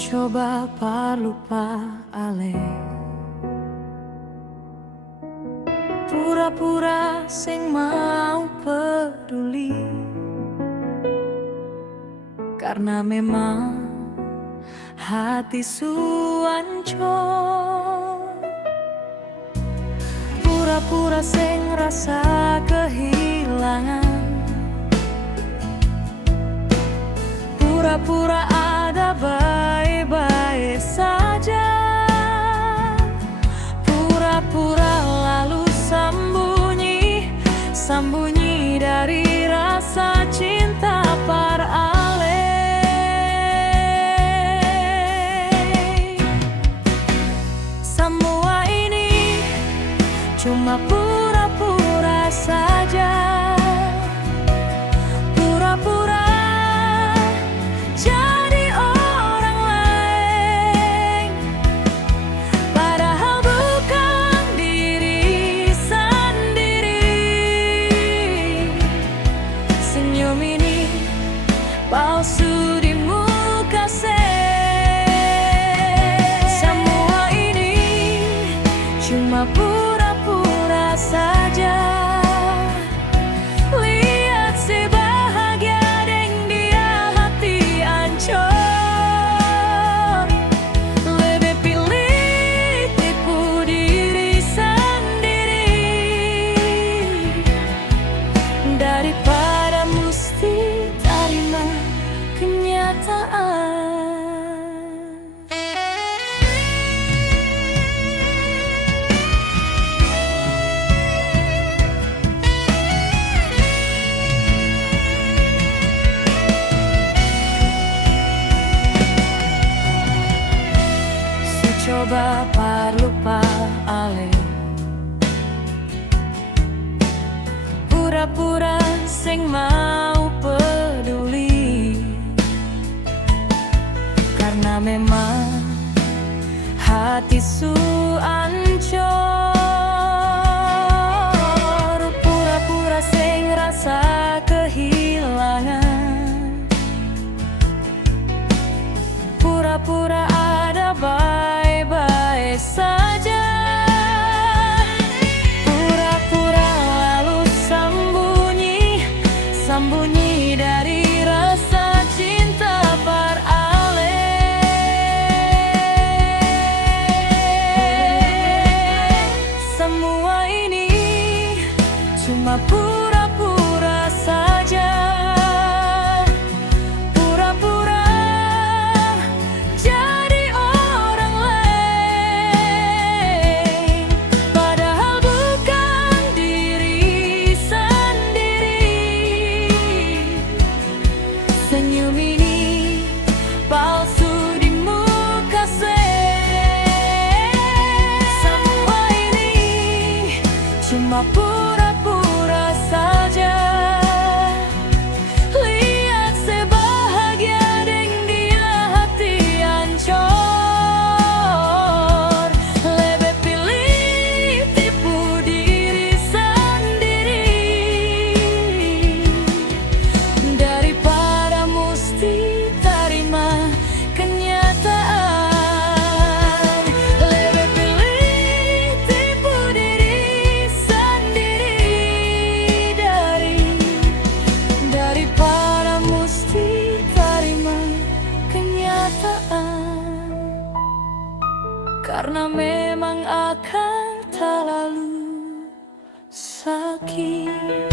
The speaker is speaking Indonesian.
Coba parlupa ale, pura-pura sing mau peduli, karena memang hati suancur. Pura-pura sing rasa kehilangan, pura-pura ada baik-baik saja, pura-pura lalu sembunyi dari rasa cinta paralel. Semua ini cuma pura-pura saja, pura-pura jadi orang lain, padahal bukan diri sendiri. Senyum ini palsu di muka semua ini cuma pura-pura saja. Lihat si bahagia deng dia hati ancur, lebih pilih tipu diri sendiri daripada mesti terima kenyataan. Coba parlupa ale, pura-pura sing mau peduli, karena memang hati su ancur. Pura-pura sing rasa kehilangan, pura-pura ada baik-baik saja, pura-pura lalu sembunyi dari rasa cinta paralel. Semua ini cuma pura-pura saja, pura-pura jadi orang lain, padahal bukan diri sendiri. Senyum ini palsu di muka semua ini cuma pura-pura saja. Lihat sebahagia deng dia hati ancur, lebih pilih tipu diri sendiri daripada mesti terima kenyataan. Lebih pilih tipu diri sendiri daripada mesti terima kenyataan, karena memang akan terlalu sakit.